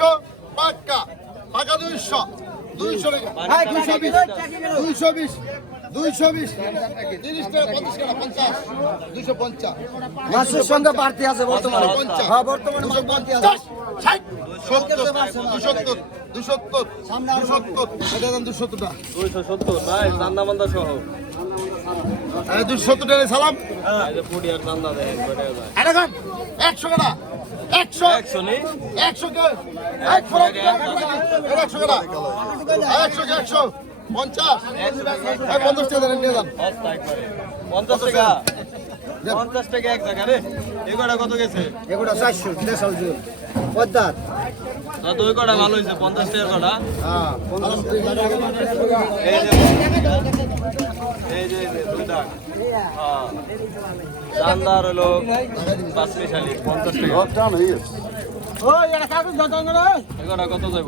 দুইশো পাক্কা পাকা দুইশো দুইশো টাকা। দুইশো বিশ দুইশো বিশ দুইশো বিশ। তিরিশ টাকা পঞ্চাশ টাকা পঞ্চাশ দুইশো পঞ্চাশ। মাছের সঙ্গে বাড়তি আছে বর্তমানে। পঞ্চাশ। হ্যাঁ বর্তমানে দুশো মাছ বাড়তি আছে। একশো টাকা। একশো একশো একশো একশো পঞ্চাশ? পঞ্চাশ টাকা নিয়ে যান। পঞ্চাশ টাকা। পঞ্চাশ টাকা এক জায়গা রে। এই কটা কত গেছে? এগুলো চারশো দেড়শো পদ্মার ওই কটা ভালো হয়েছে পঞ্চাশ টাকার কটা? হ্যাঁ এই যে এই যে। হ্যাঁ। চান্দার হলো পাঁচ মিশালি পঞ্চাশ টাকা। কত যাব